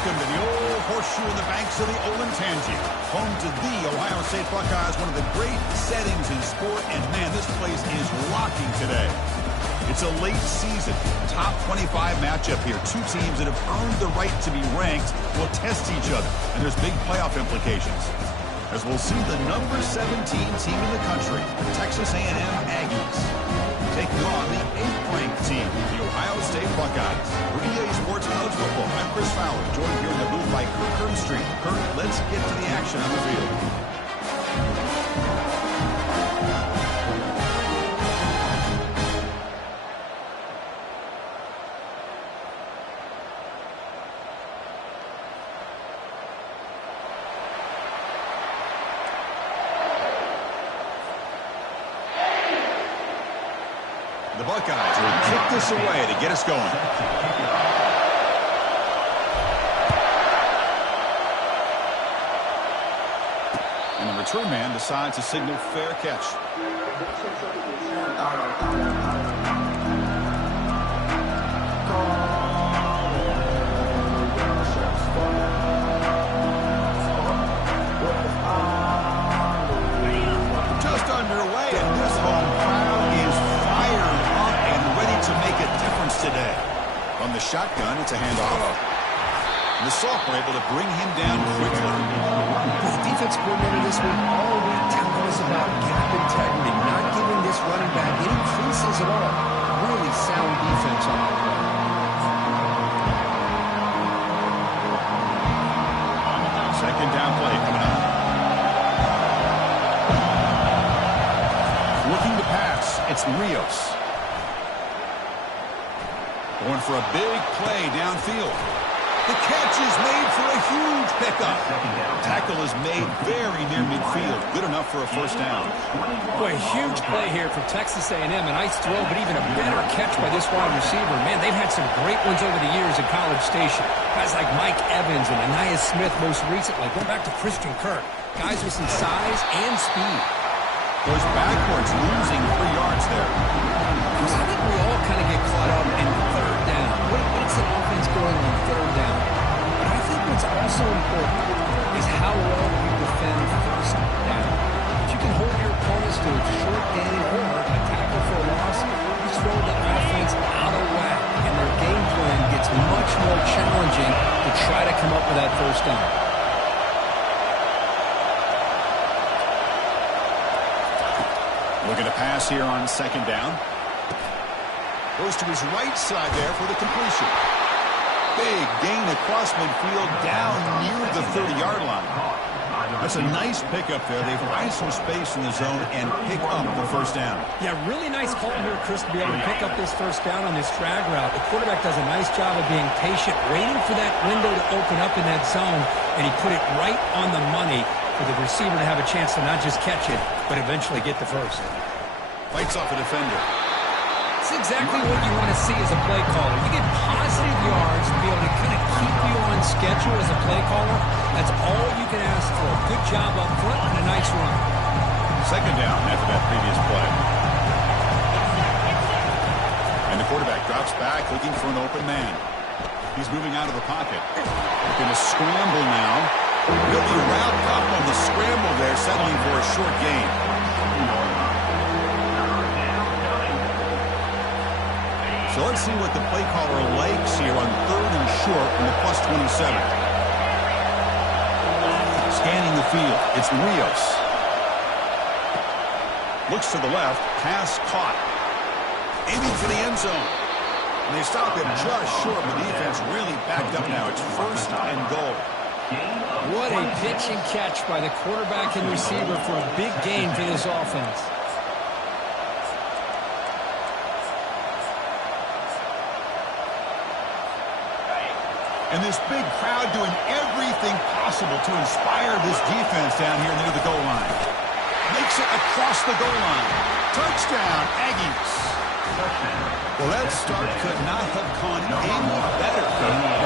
Welcome to the old horseshoe in the banks of the Olentangy, home to the Ohio State Buckeyes, one of the great settings in sport, and man, this place is rocking today. It's a late season, top 25 matchup here. Two teams that have earned the right to be ranked will test each other, and there's big playoff implications. As we'll see the number 17 team in the country, the Texas A&M Aggies, taking on the 8th-ranked team, the Ohio State Buckeyes. For EA Sports College Football, I'm Chris Fowler, joined here in the booth by Kurt Kernstream. Kurt, let's get to the action on the field. The Buckeyes will kick this away to get us going. And the return man decides to signal fair catch. Just underway, and this home crowd is fired up and ready to make a difference today. From the shotgun, it's a handoff. And the sophomore able to bring him down quickly. The defense coordinator this week all week telling us about gap integrity, not giving this running back any creases at all. Really sound defense on that play. Second down play coming up. Looking to pass, it's Rios. Going for a big play downfield. The catch is made for a huge pickup. Tackle is made very near midfield. Good enough for a first down. Boy, a huge play here for Texas A&M. A nice throw, but even a better catch by this wide receiver. Man, they've had some great ones over the years at College Station. Guys like Mike Evans and Anais Smith most recently. Going back to Christian Kirk. Guys with some size and speed. Goes backwards, losing 3 yards there. I think we all kind of get caught up in third down. What's the offense going on third down? But I think what's also important is how well you defend first down. If you can hold your opponents to a short gain or a tackle for a loss, you throw the offense out of whack, and their game plan gets much more challenging to try to come up with that first down. Looking to pass here on second down. Goes to his right side there for the completion. Big gain across midfield down near the 30-yard line. That's a nice pickup there. They find some space in the zone and pick up the first down. Yeah, really nice call here, Chris, to be able to pick up this first down on this drag route. The quarterback does a nice job of being patient, waiting for that window to open up in that zone, and he put it right on the money for the receiver to have a chance to not just catch it, but eventually get the first. Fights off a defender. It's exactly what you want to see as a play caller. You get positive yards to be able to kind of keep you on schedule as a play caller. That's all you can ask for. Good job up front and a nice run. Second down after that previous play. And the quarterback drops back looking for an open man. He's moving out of the pocket. Going to scramble now. Really wrapped up on the scramble there, settling for a short gain. So let's see what the play caller likes here on third and short from the +27. Scanning the field, it's Rios. Looks to the left, pass caught. Aiming for the end zone. And they stop him just short, but the defense really backed up now. It's first and goal. What a pitch and catch by the quarterback and receiver for a big gain for this offense. And this big crowd doing everything possible to inspire this defense down here near the goal line. Makes it across the goal line. Touchdown, Aggies. Well, that start could not have gone any better.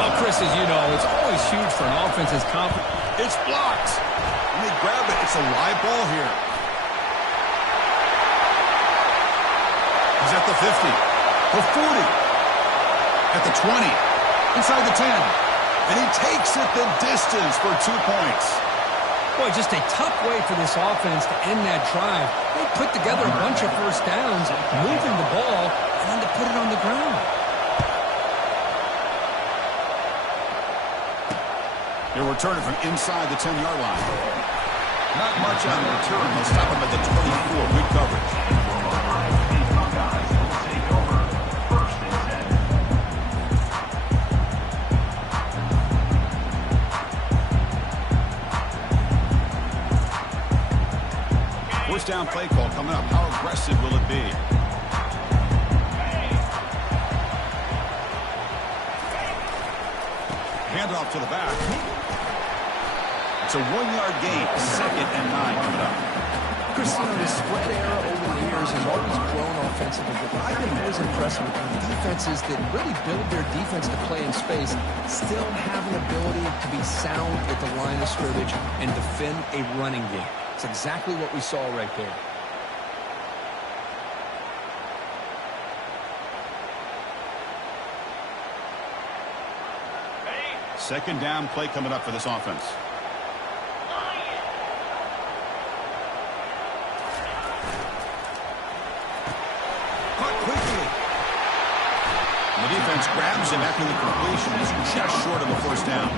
Well, Chris, as you know, it's always huge for an offense's confidence. It's blocked. And they grab it. It's a live ball here. He's at the 50, the 40, at the 20. Inside the 10. And he takes it the distance for 2 points. Boy, just a tough way for this offense to end that drive. They put together a bunch of first downs, moving the ball, and then to put it on the ground. They'll return it from inside the 10-yard line. Not much on the return. They'll stop him at the 24. Good coverage. First down play call coming up. How aggressive will it be? Handoff to the back. It's a 1-yard gain. 2nd and 9 coming up. Christine, the spread era over the years has always grown offensively, but I've been always impressed with the defenses that really build their defense to play in space, still have an ability to be sound at the line of scrimmage And defend a running game. It's exactly what we saw right there. Second down play coming up for this offense. Caught quickly. The defense grabs him after the completion. He's just short of a first down.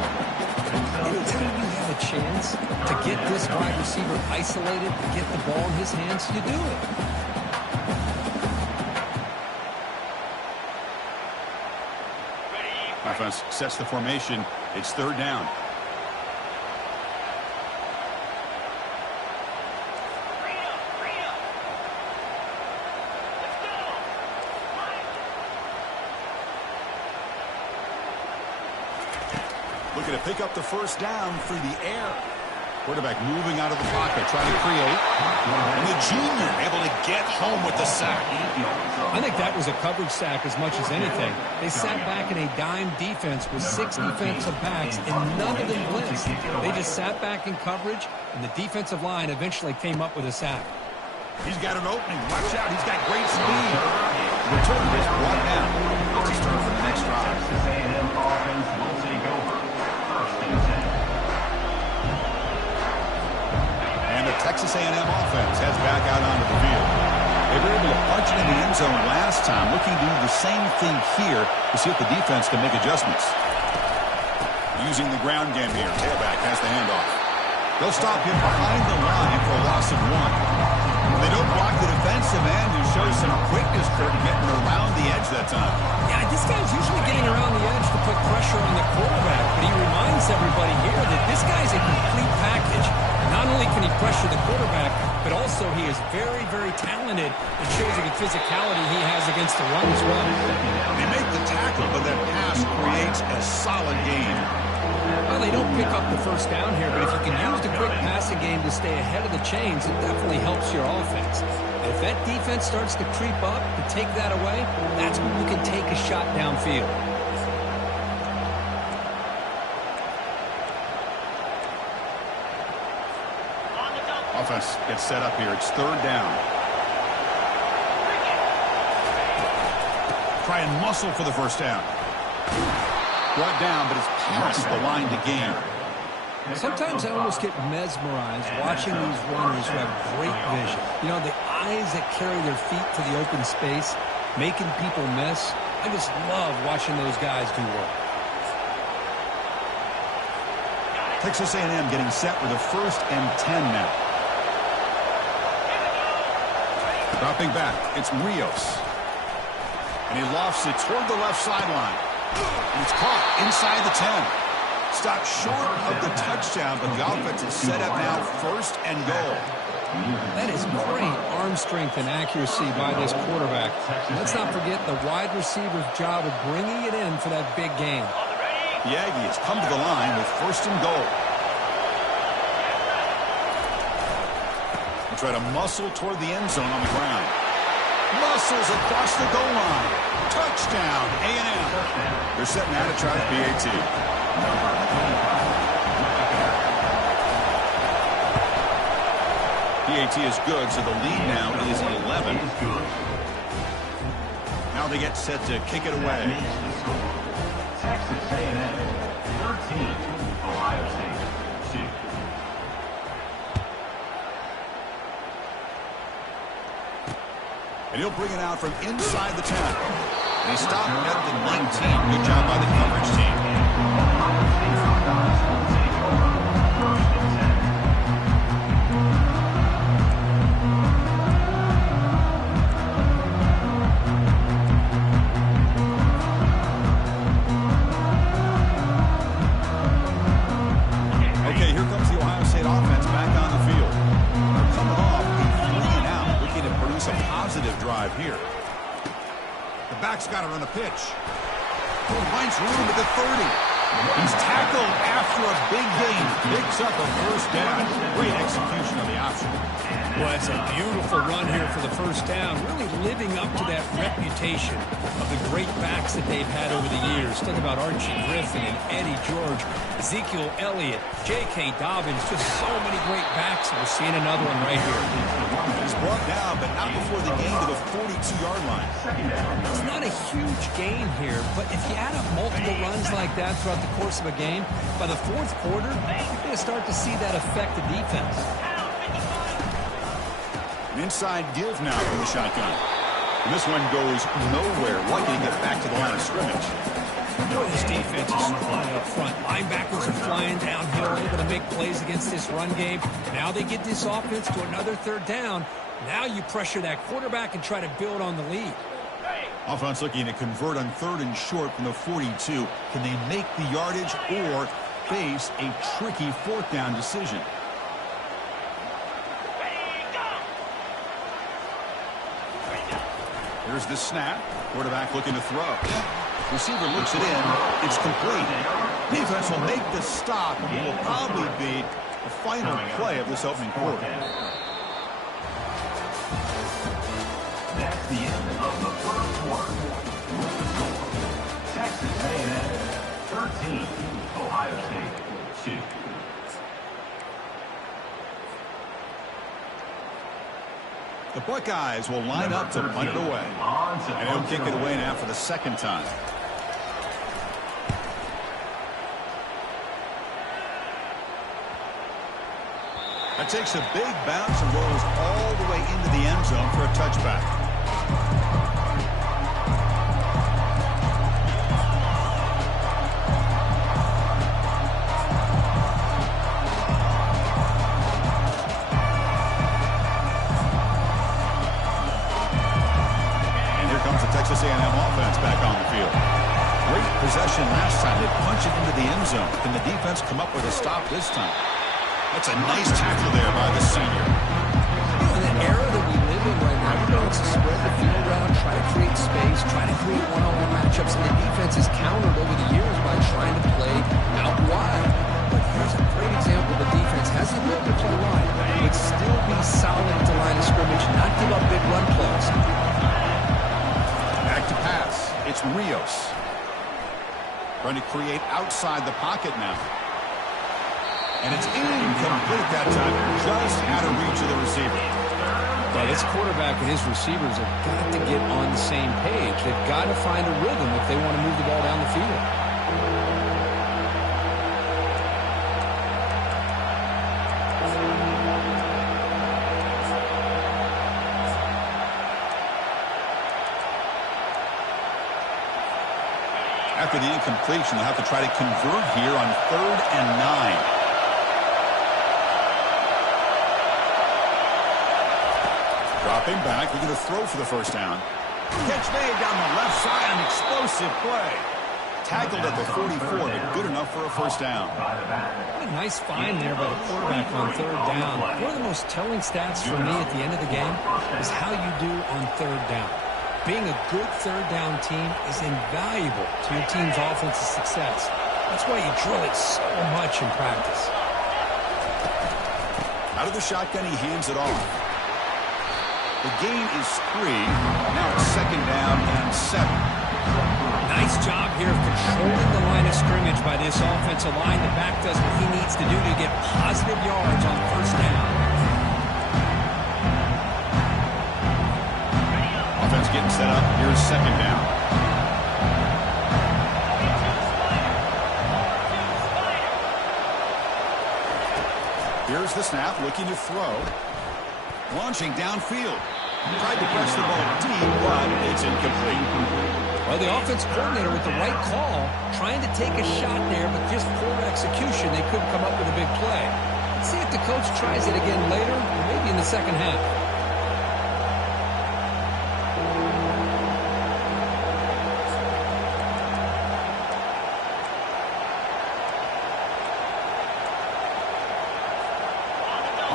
Anytime you have a chance to get this wide receiver isolated, get the ball in his hands, you do it. Offense sets the formation. It's third down. Looking to pick up the first down through the air. Quarterback moving out of the pocket, trying to create. And the junior able to get home with the sack. I think that was a coverage sack as much as anything. They sat back in a dime defense with 6 defensive backs, and none of them blitzed. They just sat back in coverage, and the defensive line eventually came up with a sack. He's got an opening. Watch out. He's got great speed. Return is brought down. Let's just turn for the next drive. Texas A&M offense will take over. 1st and 10. And the Texas A&M offense heads back out onto the field. They were able to punch it in the end zone last time, looking to do the same thing here to see if the defense can make adjustments. Using the ground game here. Tailback has the handoff. They'll stop him behind the line for a loss of 1. They don't block the defensive end, who shows some quickness for getting around the edge that time. Yeah, this guy's usually getting around the edge to put pressure on the quarterback, but he reminds everybody here that this guy's a complete package. Not only can he pressure the quarterback, but also he is very, very talented and shows the physicality he has against the run as well. They make the tackle, but that pass creates a solid gain. Well, they don't pick up the first down here, but if you can use the quick passing game to stay ahead of the chains, it definitely helps your offense. And if that defense starts to creep up and take that away, that's when you can take a shot downfield. Offense gets set up here. It's third down. Try and muscle for the first down. Brought down, but it's past the line to gain. Sometimes I almost get mesmerized watching these runners who have great vision. You know, the eyes that carry their feet to the open space, making people miss. I just love watching those guys do work. Texas A&M getting set with a 1st and 10 now. Dropping back, it's Rios. And he lofts it toward the left sideline. And it's caught inside the 10. Stopped short of the touchdown, but the offense is set up now 1st and goal. That is great arm strength and accuracy by this quarterback. Let's not forget the wide receiver's job of bringing it in for that big game. The Aggies come to the line with 1st and goal. They try to muscle toward the end zone on the ground. Muscles across the goal line. Touchdown, A&M. They're setting out to try the PAT. PAT is good, so the lead now is 11. Now they get set to kick it away. Texas A&M. 13, Ohio State 2. And he'll bring it out from inside the 10. And he stopped at the 19. Good job by the coverage team. Okay, here comes the Ohio State offense back on the field. They're coming off a 3-and-out, looking to produce a positive drive here. The back's got to run a pitch. Finds room at the 30. He's tackled after a big gain. Picks up a first down. Great execution of the option. Well, it's a beautiful run here for the first down. Really living up to that reputation of the great backs that they've had over the years. Talk about Archie Griffin and Eddie George, Ezekiel Elliott, J.K. Dobbins. Just so many great backs. And we're seeing another one right here. He's brought down, but not before the gain to the 42-yard line. It's not a huge gain here, but if you add up multiple runs like that throughout the course of a game, by the fourth quarter, you're going to start to see that affect the defense. An inside give now from the shotgun. And this one goes nowhere. Lucky to get back to the line of scrimmage. Boy, this defense is strong up front. Linebackers are flying downhill, able to make plays against this run game. Now they get this offense to another third down. Now you pressure that quarterback and try to build on the lead. Offense looking to convert on 3rd and short from the 42. Can they make the yardage or face a tricky 4th down decision? Here's the snap. Quarterback looking to throw. Receiver looks it in. It's complete. Defense will make the stop. It will probably be the final play of this opening quarter. That's the end of the first quarter. Texas A&M 13, Ohio State 2. The Buckeyes will line up to punt it away. And he'll kick it away now for the 2nd time. That takes a big bounce and rolls all the way into the end zone for a touchback. And here comes the Texas A&M offense back on the field. Great possession last time. They punch it into the end zone. Can the defense come up with a stop this time? That's a nice tackle there by the senior. In the era that we live in right now, everybody wants to spread the field around, try to create space, try to create one-on-one matchups, and the defense is countered over the years by trying to play out wide. But here's a great example. The defense has the ability to play wide, but still be solid at the line of scrimmage, not give up big run plays. Back to pass. It's Rios. Trying to create outside the pocket now. And it's incomplete that time. Just out of reach of the receiver. Well, this quarterback and his receivers have got to get on the same page. They've got to find a rhythm if they want to move the ball down the field. After the incompletion, they'll have to try to convert here on 3rd and 9. Dropping back, looking to throw for the first down. Catch made down the left side, an explosive play. Tackled at the 44, but good enough for a first down. What a nice find there by the quarterback on 3rd down. One of the most telling stats for me at the end of the game is how you do on 3rd down. Being a good 3rd down team is invaluable to your team's offensive success. That's why you drill it so much in practice. Out of the shotgun, he hands it off. The gain is 3. Now it's 2nd down and 7. Nice job here of controlling the line of scrimmage by this offensive line. The back does what he needs to do to get positive yards on 1st down. Offense getting set up. Here's 2nd down. the snap, looking to throw. Launching downfield. Tried to press the ball deep, but it's incomplete. Well, the offense coordinator with the right call, trying to take a shot there, but just poor execution. They couldn't come up with a big play. Let's see if the coach tries it again later, or maybe in the second half.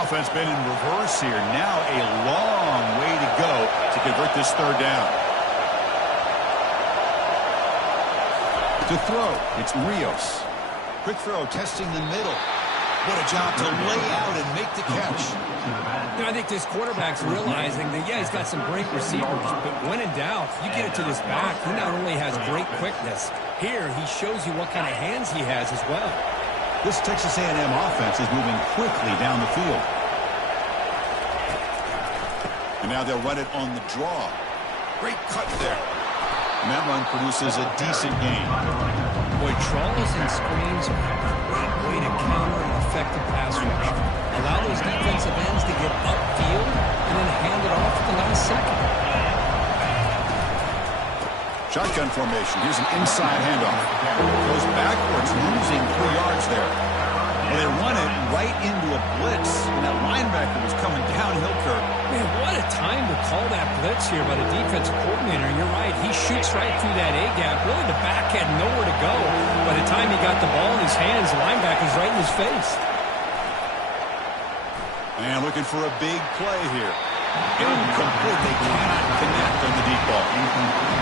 Offense been in reverse here. Now a long way to go to convert this third down. To throw, it's Rios. Quick throw, testing the middle. What a job to lay out and make the catch. You know, I think this quarterback's realizing that, yeah, he's got some great receivers, but when in doubt, you get it to this back. He not only has great quickness, here he shows you what kind of hands he has as well. This Texas A&M offense is moving quickly down the field. And now they'll run it on the draw. Great cut there. And that run produces a decent gain. Boy, trawls and screens are a great way to counter an effective pass rush. Allow those defensive ends to get upfield and then hand it off at the last second. Shotgun formation. Here's an inside handoff. Goes backwards, losing 3 yards there. Well, they run it right into a blitz, and that linebacker was coming downhill curve. Man, what a time to call that blitz here by the defensive coordinator. You're right. He shoots right through that A-gap. Really, the back had nowhere to go. By the time he got the ball in his hands, the linebacker's right in his face. And looking for a big play here. Incomplete. They cannot connect on the deep ball.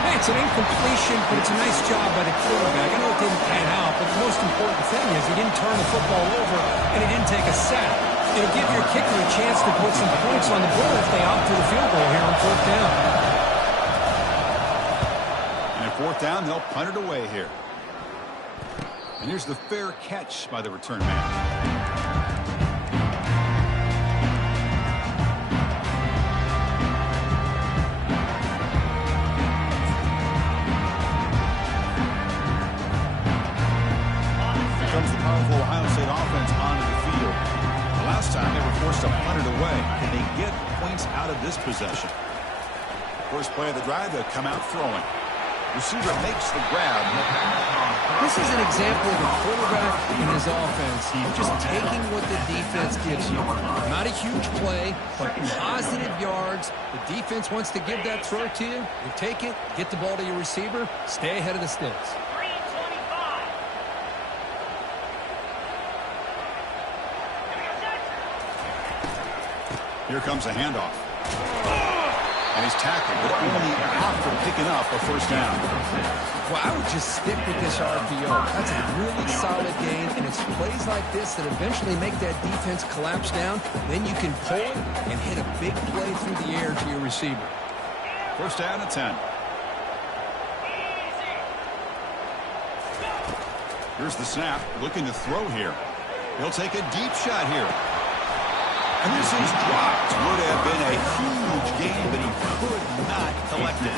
Hey, it's an incompletion, but it's a nice job by the quarterback. I know it didn't pan out, but the most important thing is he didn't turn the football over and he didn't take a sack. It'll give your kicker a chance to put some points on the board if they opt for the field goal here on 4th down. And at 4th down, they'll punt it away here. And here's the fair catch by the return man. Comes the powerful Ohio State offense onto the field. The last time they were forced to punt it away. Can they get points out of this possession? First play of the drive, they'll come out throwing. Receiver makes the grab. This is an example of a quarterback in his offense just taking what the defense gives you. Not a huge play, but positive yards. The defense wants to give that throw to you. You take it, get the ball to your receiver, stay ahead of the sticks. Here comes a handoff. And he's tackled, but only after picking up a first down. Well, I would just stick with this RPO. That's a really solid gain, and it's plays like this that eventually make that defense collapse down. Then you can pull it and hit a big play through the air to your receiver. First down at 10. Here's the snap, looking to throw here. He'll take a deep shot here. And this is dropped. Would have been a huge gain, but he could not collect it.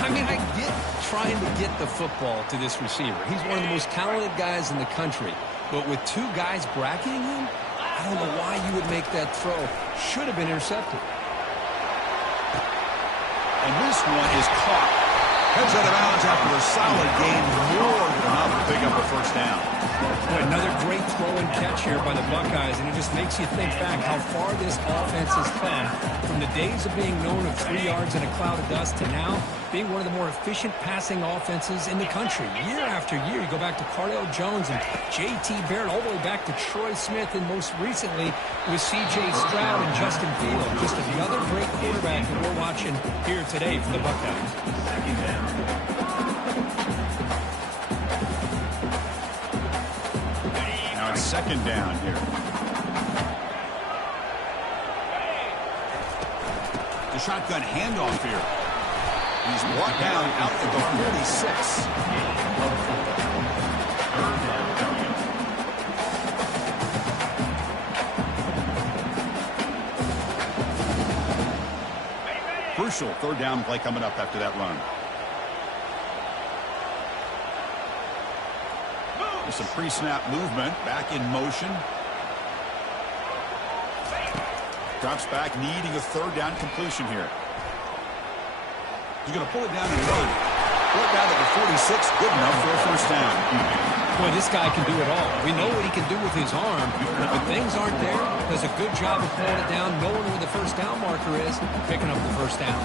I mean, I get trying to get the football to this receiver. He's one of the most talented guys in the country. But with 2 guys bracketing him, I don't know why you would make that throw. Should have been intercepted. And this one is caught. Heads out of bounds after a solid gain, more than enough to pick up a first down. Boy, another great throw and catch here by the Buckeyes, and it just makes you think back how far this offense has come from the days of being known of 3 yards in a cloud of dust to now being one of the more efficient passing offenses in the country. Year after year, you go back to Cardale Jones and J.T. Barrett, all the way back to Troy Smith, and most recently with C.J. Stroud and Justin Fields. Just another great quarterback that we're watching here today for the Buckeyes. Now it's second down here. The shotgun handoff here. He's brought down out at the 46. Crucial third down play coming up after that run. There's some pre-snap movement, back in motion. Drops back, needing a third down completion here. He's going to pull it down and run. Brought down at the 46, good enough for a first down. Boy, this guy can do it all. We know what he can do with his arm, but when things aren't there, does a good job of pulling it down, knowing where the first down marker is, picking up the first down.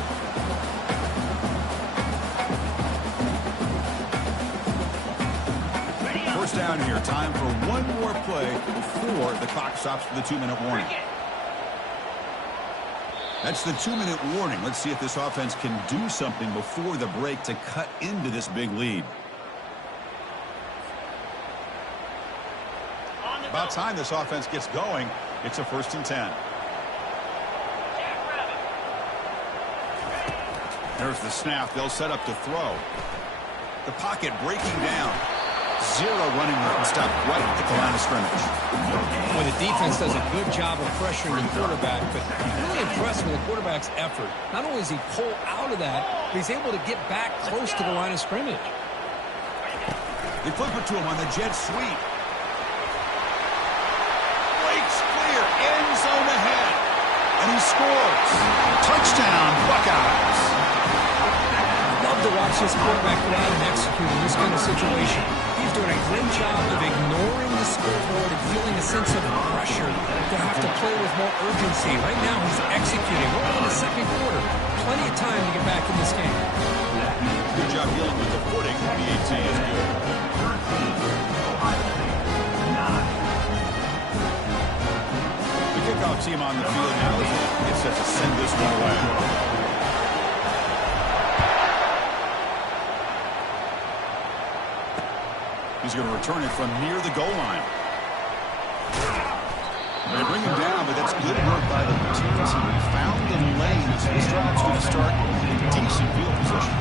First down here. Time for one more play before the clock stops for the 2-minute warning. That's the 2-minute warning. Let's see if this offense can do something before the break to cut into this big lead. About time this offense gets going. It's a 1st and 10. There's the snap. They'll set up to throw. The pocket breaking down. Zero running room. Stop right at the line of scrimmage. Well, the defense does a good job of pressuring the quarterback, but I'm really impressed with the quarterback's effort. Not only does he pull out of that, but he's able to get back close to the line of scrimmage. They flip it to him on the jet sweep. Breaks clear. End zone ahead. And he scores. Touchdown, Buckeyes. Love to watch this quarterback go out and execute in this kind of situation. He's doing a great job of ignoring the scoreboard and feeling a sense of pressure to have to play with more urgency. Right now, he's executing. We're in the second quarter. Plenty of time to get back in this game. Good job dealing with the footing. PAT is good. The kickoff team on the field now is set to send this one away. He's going to return it from near the goal line. They bring him down, but that's good work by the team. He found the lanes. His drive's going to start in decent field position.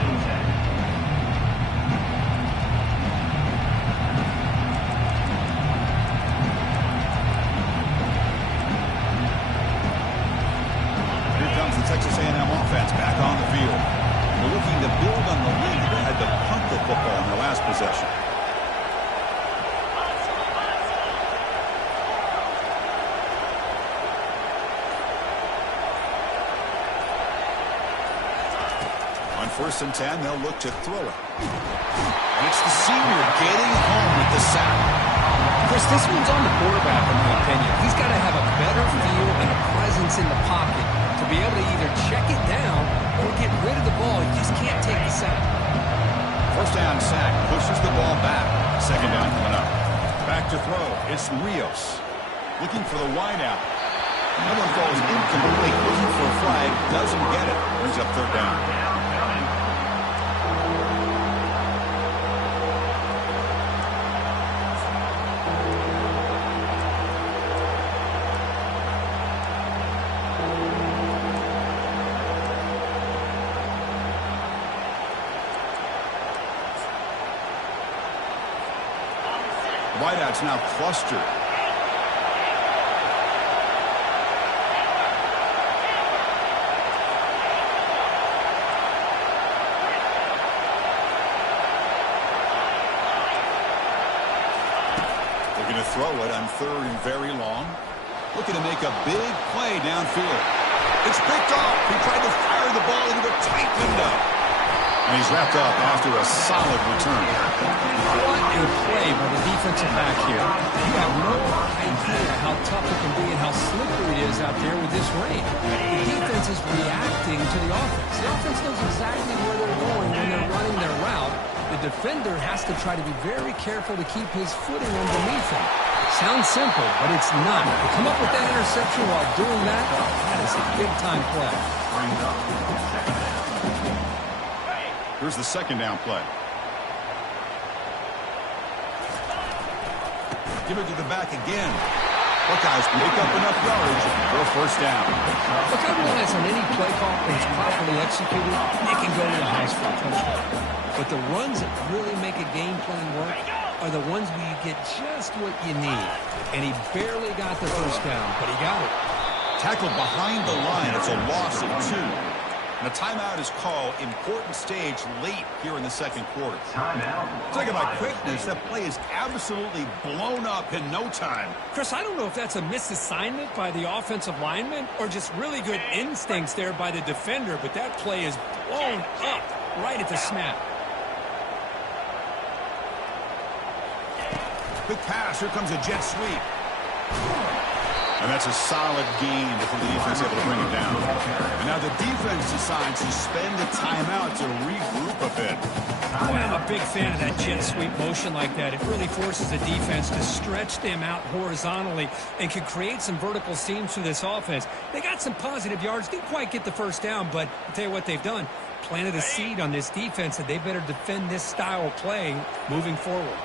Here comes the Texas A&M offense back on the field. They're looking to build on the lead. They had to punt the football in their last possession. On 1st and 10, they'll look to throw it. And it's the senior getting home with the sack. Chris, this one's on the quarterback, in my opinion. He's got to have a better feel and a presence in the pocket to be able to either check it down or get rid of the ball. He just can't take the sack. 1st down sack, pushes the ball back. 2nd down coming up. Back to throw. It's Rios. Looking for the wideout. That one falls incomplete. Looking for a flag. Doesn't get it. Brings up 3rd down. Wideout's now clustered. They're going to throw it on 3rd and very long. Looking to make a big play downfield. It's picked off. He tried to fire the ball into a tight window. And he's wrapped up after a solid return. What a play by the defensive back here. You have no idea how tough it can be and how slippery it is out there with this rain. The defense is reacting to the offense. The offense knows exactly where they're going when they're running their route. The defender has to try to be very careful to keep his footing underneath him. Sounds simple, but it's not. To come up with that interception while doing that, that is a big-time play. Here's the 2nd down play. Give it to the back again. Buckeyes pick up enough yardage for a 1st down. Look, I realize on any play call, when it's properly executed, it can go to the house for a touchdown. But the runs that really make a game plan work are the ones where you get just what you need. And he barely got the 1st down, but he got it. Tackled behind the line. It's a loss of 2. And a timeout is called. Important stage late here in the second quarter. Timeout. Talking about quickness, that play is absolutely blown up in no time. Chris, I don't know if that's a misassignment by the offensive lineman or just really good instincts there by the defender, but that play is blown up right at the snap. Quick pass. Here comes a jet sweep. And that's a solid gain before the defense able to bring it down. And now the defense decides to spend a timeout to regroup a bit. Boy, I'm a big fan of that jet sweep motion like that. It really forces the defense to stretch them out horizontally and can create some vertical seams for this offense. They got some positive yards. Didn't quite get the first down, but I'll tell you what they've done. Planted a seed on this defense that they better defend this style of play moving forward.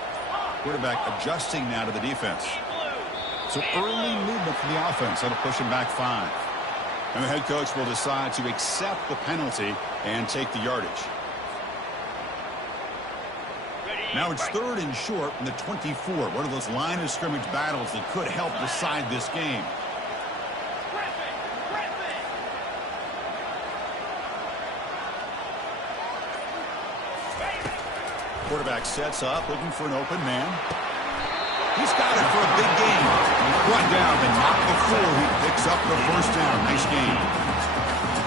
Quarterback adjusting now to the defense. So early movement from the offense. That'll push him back 5. And the head coach will decide to accept the penalty and take the yardage. Now it's 3rd and short from the 24. One of those line of scrimmage battles that could help decide this game. Quarterback sets up, looking for an open man. He's got it for a big game. Brought down and not before he picks up the first down. Nice game.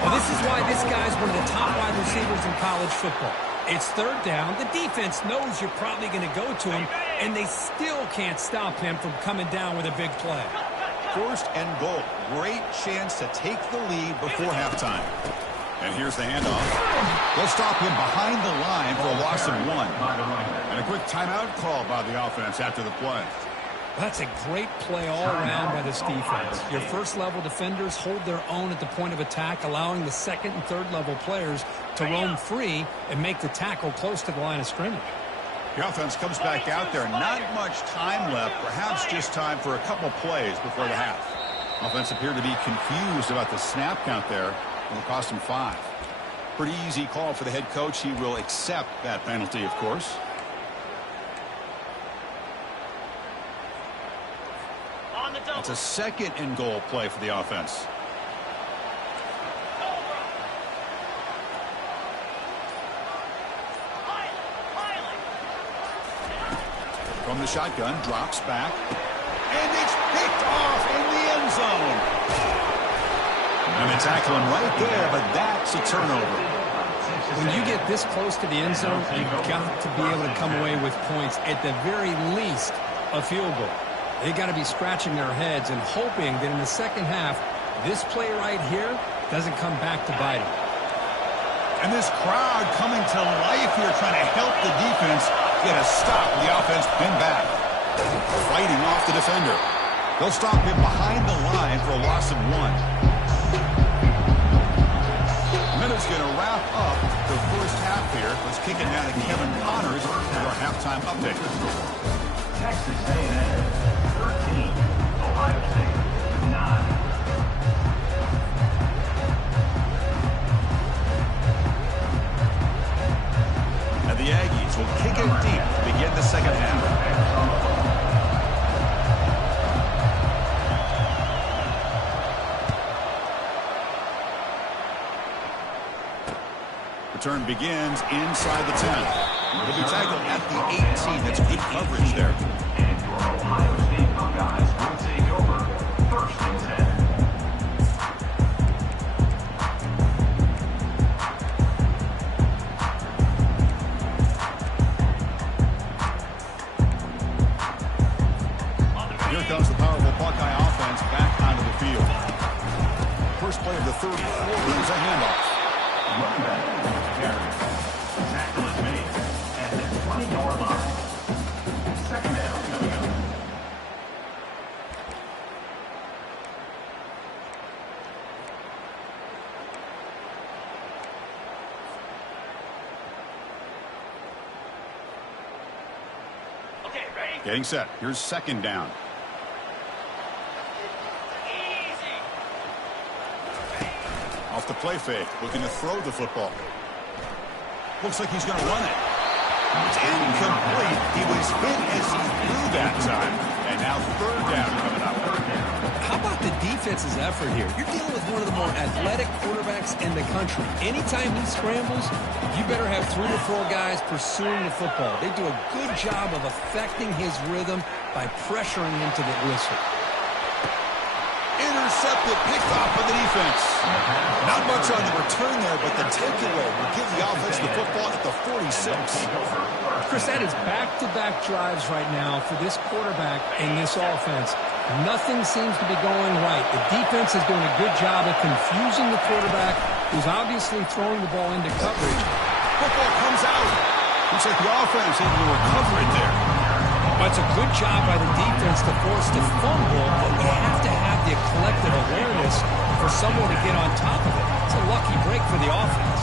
Well, this is why this guy's one of the top wide receivers in college football. It's 3rd down. The defense knows you're probably going to go to him, and they still can't stop him from coming down with a big play. 1st and goal. Great chance to take the lead before halftime. And here's the handoff. They'll stop him behind the line for a loss of 1. And a quick timeout call by the offense after the play. That's a great play all around by this defense. Your first-level defenders hold their own at the point of attack, allowing the 2nd and 3rd-level players to roam free and make the tackle close to the line of scrimmage. The offense comes back out there. Not much time left. Perhaps just time for a couple plays before the half. Offense appeared to be confused about the snap count there. It'll cost him 5. Pretty easy call for the head coach. He will accept that penalty, of course. It's a 2nd and goal play for the offense. From the shotgun, drops back. And it's picked off in the end zone. And they tackle him right there, but that's a turnover. When you get this close to the end zone, you've got to be able to come away with points. At the very least, a field goal. They got to be scratching their heads and hoping that in the second half, this play right here doesn't come back to bite them. And this crowd coming to life here, trying to help the defense get a stop. The offense pinned back. Fighting off the defender. They'll stop him behind the line for a loss of 1. And then it's going to wrap up the first half here. Let's kick it down to Kevin Connors with our halftime update. Texas A&M 13, Ohio State 9. And the Aggies will kick it deep to begin the second half. Return begins inside the 10. He'll be tackled at the 18. That's good coverage there. And your Ohio State Buckeyes will take over 1st and 10. Here comes the powerful Buckeye offense back onto the field. First play of the 3rd quarter is a handoff. Running back, carry. Tackle is made at the 20-yard line. 2nd down coming up. Okay, ready? Getting set. Here's 2nd down. Easy. Off the play fake, looking to throw the football. Looks like he's going to run it. It's incomplete. He was hit as he threw that time. And now 3rd down coming up. How about the defense's effort here? You're dealing with one of the more athletic quarterbacks in the country. Anytime he scrambles, you better have 3 or 4 guys pursuing the football. They do a good job of affecting his rhythm by pressuring him to the whistle. Intercepted, picked off by the defense. Not much on the return there, but the takeaway will give the offense the football at the 46. Chris, that is back-to-back drives right now for this quarterback and this offense. Nothing seems to be going right. The defense is doing a good job of confusing the quarterback, who's obviously throwing the ball into coverage. Football comes out. Looks like the offense able to recover it there. But it's a good job by the defense to force the fumble, but you have to have the collective awareness for someone to get on top of it. It's a lucky break for the offense.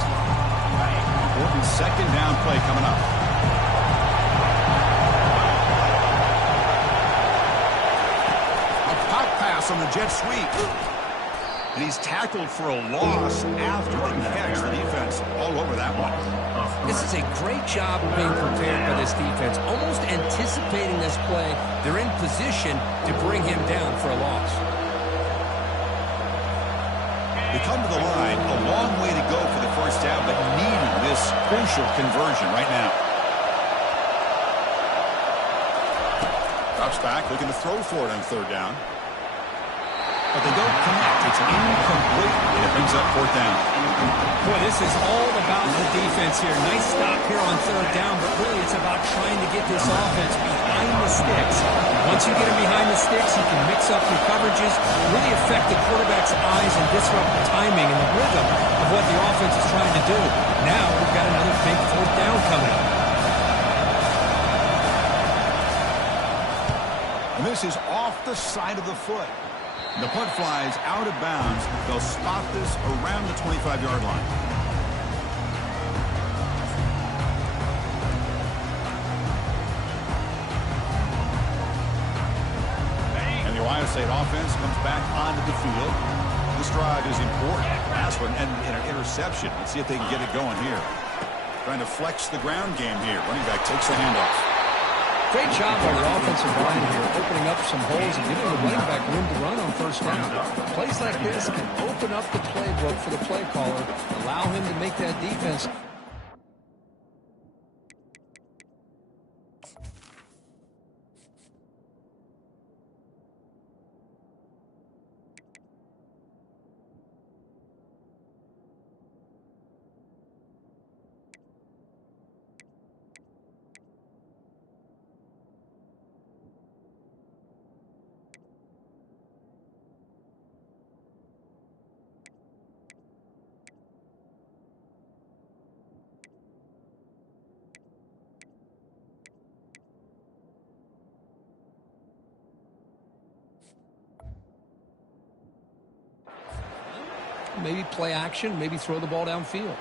Important second down play coming up. A pop pass on the jet sweep. And he's tackled for a loss after the catch. The defense all over that one. This is a great job of being prepared by this defense. Almost anticipating this play, they're in position to bring him down for a loss. They come to the line, a long way to go for the first down, but needing this crucial conversion right now. Drops back, looking to throw for it on third down. But they don't connect. It's incomplete, and it brings up fourth down. Boy, this is all about the defense here. Nice stop here on third down, but really it's about trying to get this offense behind the sticks. Once you get him behind the sticks, you can mix up your coverages, really affect the quarterback's eyes and disrupt the timing and the rhythm of what the offense is trying to do. Now we've got another big fourth down coming up. And this is off the side of the foot. The punt flies out of bounds. They'll spot this around the 25-yard line. And the Ohio State offense comes back onto the field. This drive is important. Last one and an interception. Let's see if they can get it going here. Trying to flex the ground game here. Running back takes the handoff. Great job by the offensive line here, opening up some holes and giving the running back room to run on first down. Plays like this can open up the playbook for the play caller, allow him to make that defense. Maybe play action, maybe throw the ball downfield.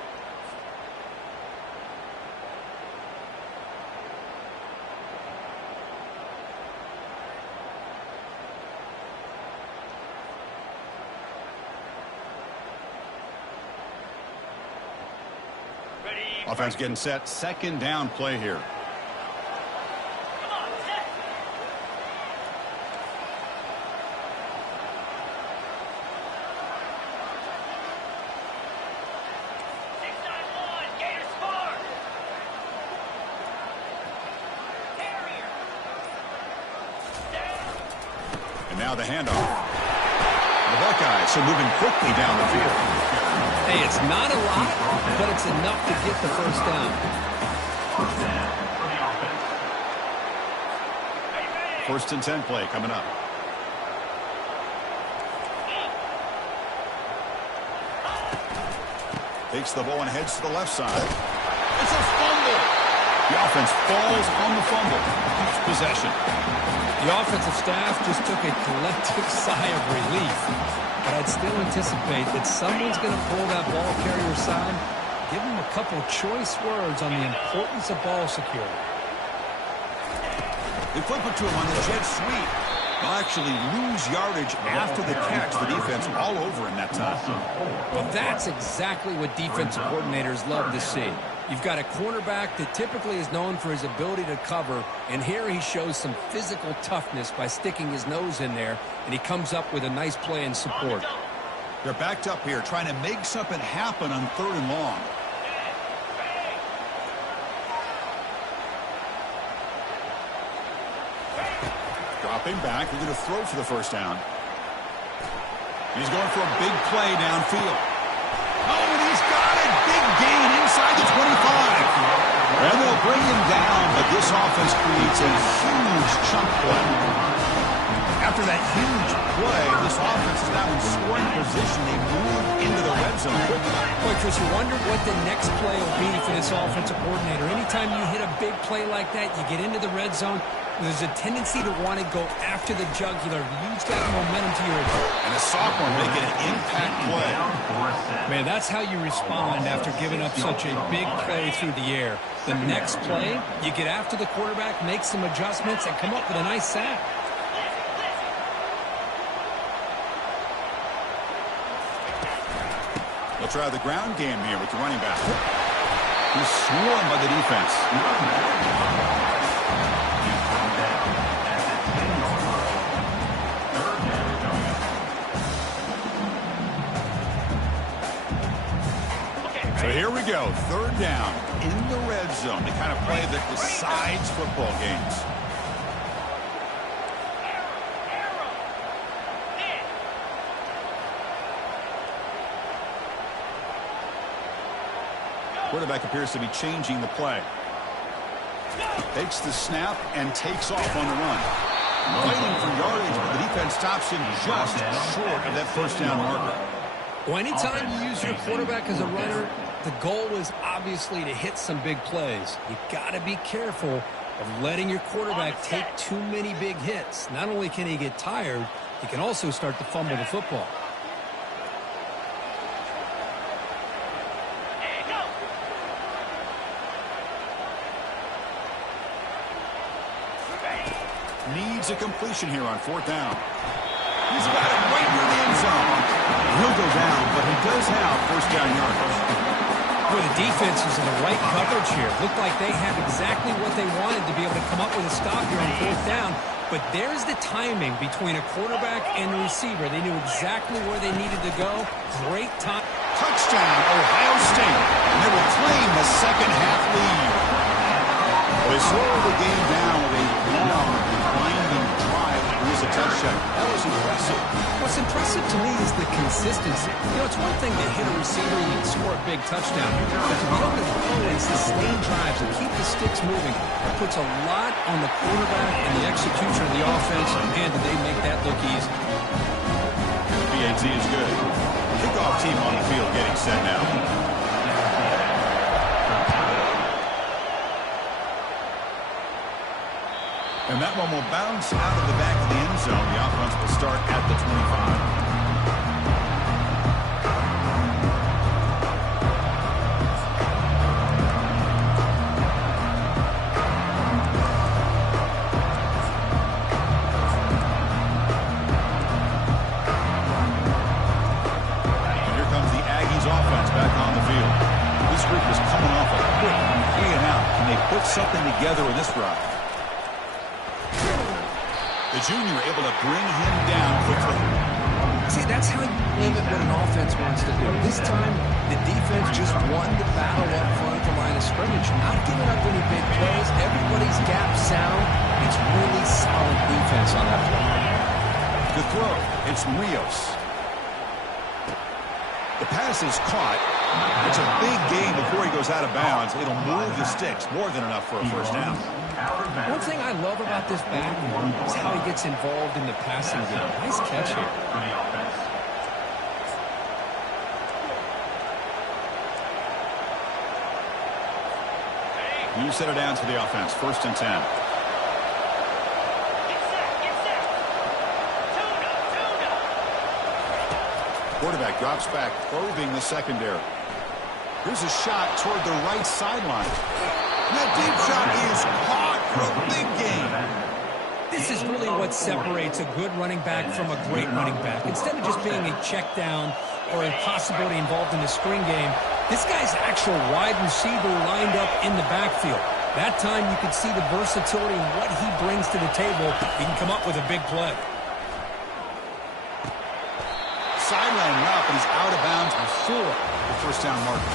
Offense getting set. Second down play here. And now the handoff. The Buckeyes are moving quickly down the field. Hey, it's not a lot, but it's enough to get the first down. First and 10 play coming up. Takes the ball and heads to the left side. It's a fumble. The offense falls on the fumble. Keeps possession. The offensive staff just took a collective sigh of relief. But I'd still anticipate that someone's going to pull that ball carrier aside, give him a couple choice words on the importance of ball security. They flip it to him on the jet sweep. They'll actually lose yardage after the catch. The defense all over him that time. Well, that's exactly what defensive coordinators love to see. You've got a cornerback that typically is known for his ability to cover, and here he shows some physical toughness by sticking his nose in there, and he comes up with a nice play in support. They're backed up here, trying to make something happen on 3rd and long. Dropping back, we're going to throw for the first down. He's going for a big play downfield. Oh, and he's got it! Big gain inside the 25. And they'll bring him down, but this offense creates a huge chunk play. After that huge play, this offense is now in scoring position. They move into the red zone. Boy, Chris, you wonder what the next play will be for this offensive coordinator. Anytime you hit a big play like that, you get into the red zone, there's a tendency to want to go after the jugular. Use that momentum to your advantage. And a sophomore making an impact play. Man, that's how you respond after giving up such a big play through the air. The next play, you get after the quarterback, make some adjustments, and come up with a nice sack. They'll try the ground game here with the running back. He's swarmed by the defense. So here we go, 3rd down in the red zone, the kind of play that decides football games. Quarterback appears to be changing the play. Takes the snap and takes off on the run. Fighting for yardage, but the defense stops him just short of that first down marker. Well, anytime you use your quarterback as a runner, the goal is obviously to hit some big plays. You got to be careful of letting your quarterback take too many big hits. Not only can he get tired, he can also start to fumble the football. Needs a completion here on 4th down. He's got it right near the end zone. He'll go down, but he does have first down yardage. Boy, the defense is in the right coverage here. Looked like they have exactly what they wanted to be able to come up with a stop here on 4th down. But there's the timing between a quarterback and the receiver. They knew exactly where they needed to go. Great time. Touchdown, Ohio State. And they will claim the second half lead. They slow the game down with a long, winding drive to produce a touchdown. That was impressive. What's impressive to me is the consistency. You know, it's one thing to hit a receiver and you can score a big touchdown, but to be able to go and sustain drives and keep the sticks moving puts a lot on the quarterback and the execution of the offense, and man, did they make that look easy. BAT is good. Kickoff team on the field getting set now. And that one will bounce out of the back of the end zone. The offense will start at the 25. And here comes the Aggies offense back on the field. This group is coming off a quick 3-and-out. Can they put something together in this drive? The junior able to bring him down quickly. See, that's how you limit what an offense wants to do. This time, the defense just won the battle up front at the line of scrimmage. Not giving up any big plays. Everybody's gap sound. It's really solid defense on that play. The throw. It's Rios. The pass is caught. It's a big gain before he goes out of bounds. It'll move the sticks more than enough for a first down. One thing I love about this back is how he gets involved in the passing game. Nice catch here. New set of downs for the offense. 1st and 10. Get set. Tune up. Quarterback drops back, probing the secondary. Here's a shot toward the right sideline. And that deep shot is caught for a big gain. This this is really what separates a good running back from a great running back. Instead of just being a check down or a possibility involved in a screen game, this guy's actual wide receiver lined up in the backfield. That time you can see the versatility and what he brings to the table. He can come up with a big play. Sideline route, but he's out of bounds before the first down marker.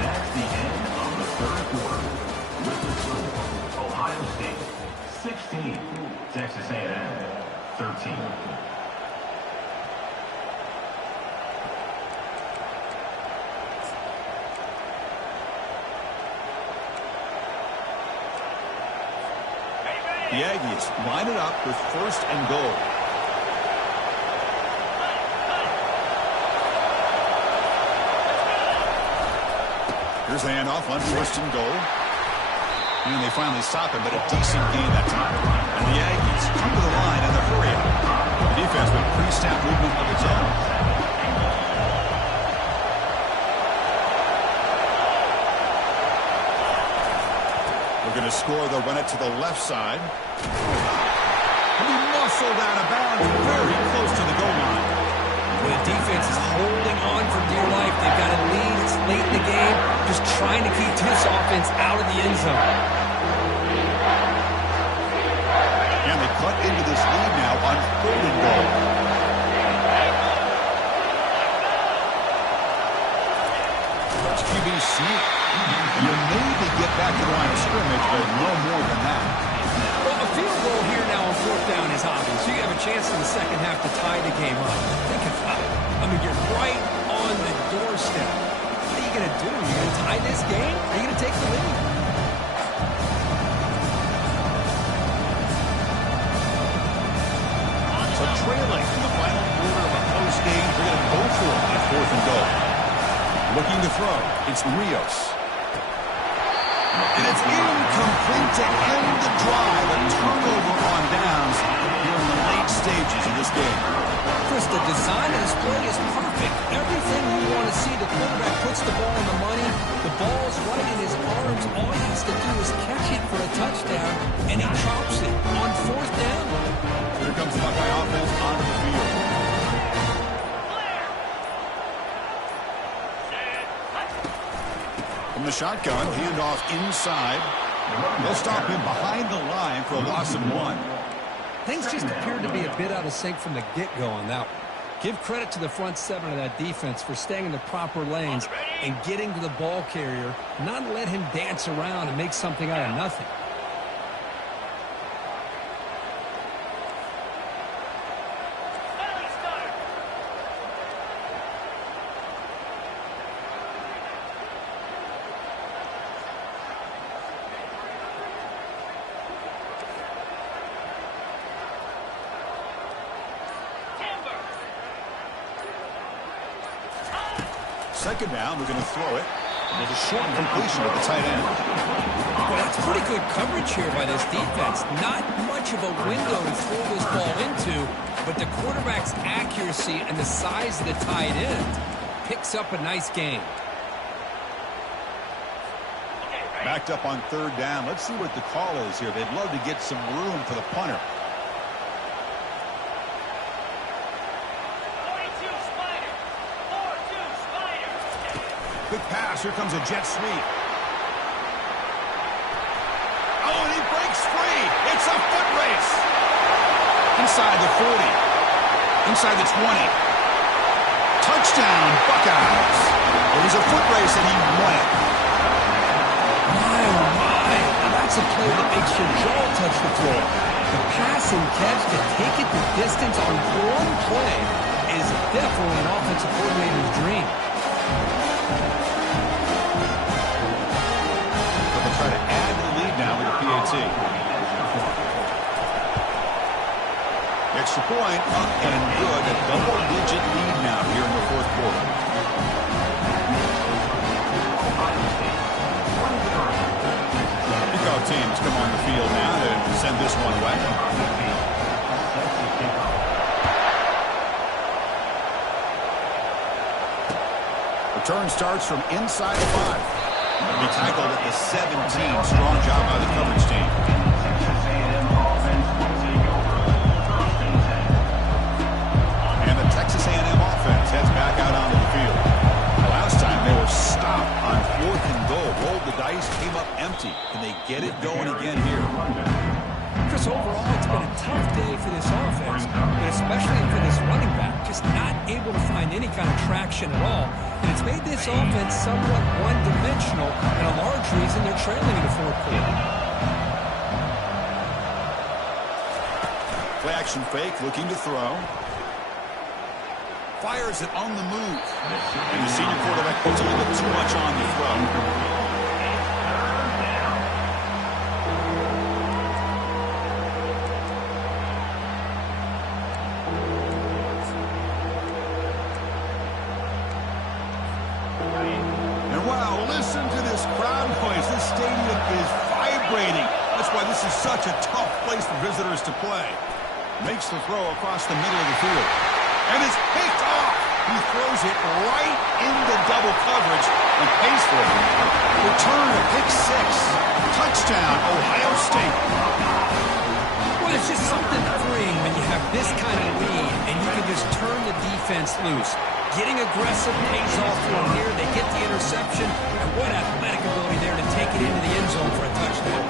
That's the end of the third quarter. With the score, Ohio State 16, Texas A&M 13. The Aggies line it up with first and goal. Here's the handoff on first and goal. And they finally stop him, but a decent gain that time. And the Aggies come to the line in the hurry up. The defense with pre-snap movement of its own. We're going to score. They'll run it to the left side. And he muscled out of bounds very close to the goal line. The defense is holding on for dear life. They've got a lead. It's late in the game. Just trying to keep this offense out of the end zone. And they cut into this lead now on third and goal. That's QB sneak. You maybe get back to the line of scrimmage, but no more than that. Well, a field goal here now on fourth down is obvious. So you have a chance in the second half to tie the game up. Think about it. I mean, you're right on the doorstep. What are you going to do? Are you going to tie this game? Are you going to take the lead? So trailing in the final quarter of a close game, they're going to go for it on fourth and goal. Looking to throw. It's Rios. And it's incomplete to end the drive. A turnover on downs here in the late stages of this game. Chris, the design of this play is perfect. Everything you want to see. The quarterback puts the ball on the money. The ball's right in his arms. All he has to do is catch it for a touchdown, and he chops it on fourth down. Here comes the Buckeye offense onto the field. From the shotgun, handoff inside. They'll stop him behind the line for a loss of 1. Things just appeared to be a bit out of sync from the get-go on that one. Give credit to the front seven of that defense for staying in the proper lanes and getting to the ball carrier, not let him dance around and make something out of nothing. Second down, they're going to throw it. With a short completion at the tight end. Well, that's pretty good coverage here by this defense. Not much of a window to throw this ball into, but the quarterback's accuracy and the size of the tight end picks up a nice gain. Backed up on third down. Let's see what the call is here. They'd love to get some room for the punter. Quick pass. Here comes a jet sweep. Oh, and he breaks free. It's a foot race. Inside the 40. Inside the 20. Touchdown, Buckeyes. It was a foot race, and he won it. My, oh my. That's a play that makes your jaw touch the floor. The pass and catch to take it the distance on one play is definitely an offensive coordinator's dream. Try to add to the lead now with the PAT. Extra point up and good. A double-digit lead now here in the fourth quarter. Kickoff teams come on the field now to send this one away. Return starts from inside the 5. He tackled at the 17. Strong job by the coverage team. Texas A&M offense get it going again here. Chris, overall, it's been a tough day for this offense, but especially for this running back, just not able to find any kind of traction at all. And it's made this offense somewhat one-dimensional, and a large reason they're trailing in the fourth quarter. Play action fake, looking to throw. Fires it on the move. And the senior quarterback puts a little bit too much on the throw. Listen to this crowd noise. This stadium is vibrating. That's why this is such a tough place for visitors to play. Makes the throw across the middle of the field. And it's picked off. He throws it right into double coverage and pays for it. Return to pick 6. Touchdown, Ohio State. Well, it's just something freeing when you have this kind of lead and you can just turn the defense loose. Getting aggressive pays off for them here. They get the interception, and what athletic ability there to take it into the end zone for a touchdown.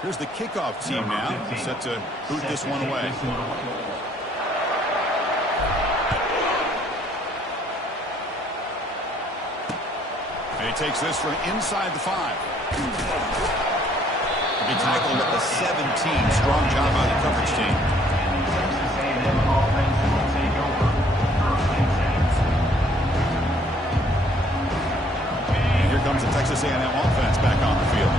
Here's the kickoff team now, set to boot this one away. And he takes this from inside the 5. He tackled at the 17. Strong job by the coverage team. And here comes the Texas A&M offense back on the field.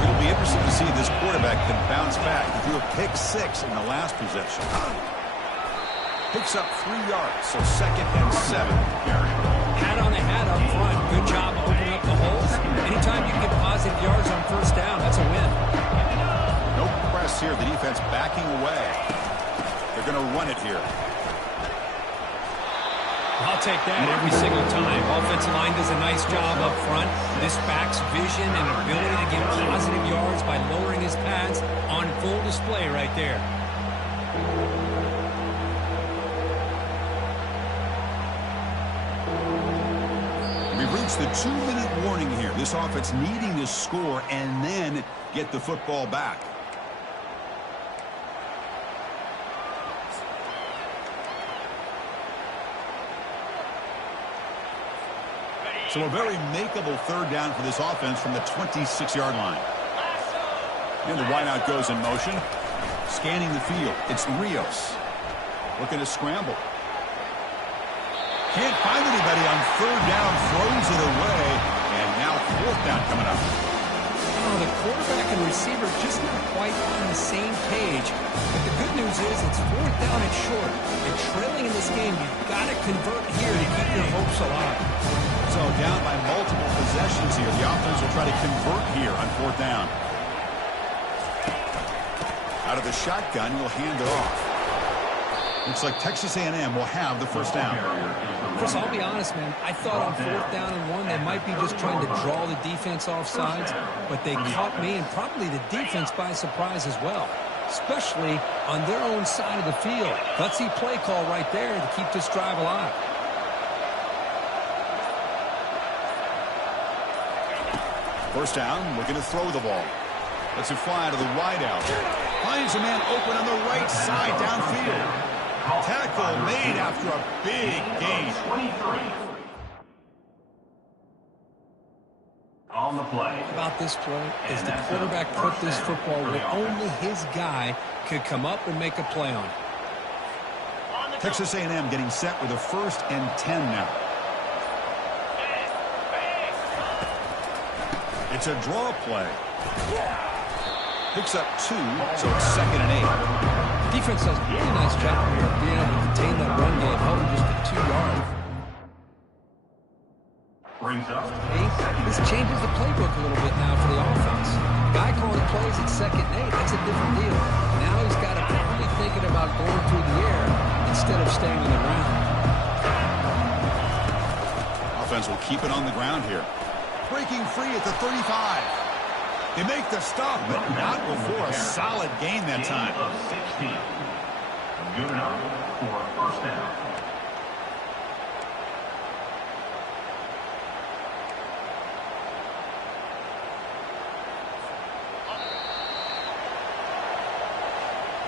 It'll be interesting to see if this quarterback can bounce back. He threw a pick 6 in the last possession. Picks up 3 yards, so 2nd and 7. Hat on the hat up front. Good job opening up the holes. Anytime you can get positive yards on first down, that's a win. No press here. The defense backing away. They're going to run it here. I'll take that every single time. Offensive line does a nice job up front. This back's vision and ability to get positive yards by lowering his pads on full display right there. We've reached the 2-minute warning here. This offense needing to score and then get the football back. So a very makeable third down for this offense from the 26-yard line. And the wideout goes in motion. Scanning the field. It's Rios. Looking to scramble. Can't find anybody on third down. Throws it away. And now fourth down coming up. Oh, the quarterback and receiver just not quite on the same page. But the good news is it's fourth down and short. And trailing in this game, you've got to convert here to keep your hopes alive. So down by multiple possessions here. The offense will try to convert here on fourth down. Out of the shotgun, he'll hand it off. Looks like Texas A&M will have the first down. Chris, I'll be honest, man. I thought on fourth down and 1, they might be just trying to draw the defense off sides, but they caught me and probably the defense by surprise as well, especially on their own side of the field. Gutsy play call right there to keep this drive alive. First down, looking to throw the ball. Lets it fly to the wideout. Finds a man open on the right side downfield. Tackle made after a big gain. 23. On the play. How about this play? As the quarterback put this football where only his guy could come up and make a play on it. Texas A&M getting set with a 1st and 10 now. It's a draw play. Picks up 2, so it's 2nd and 8. Defense does a really nice job here of being able to contain that run game, held just at 2 yards. Brings up This changes the playbook a little bit now for the offense. Guy calling plays at 2nd and 8, that's a different deal. Now he's got to probably thinking about going through the air instead of staying on the ground. Offense will keep it on the ground here. Breaking free at the 35. They make the stop, but not before a solid gain that time. Gain of 16. Good enough for a first down.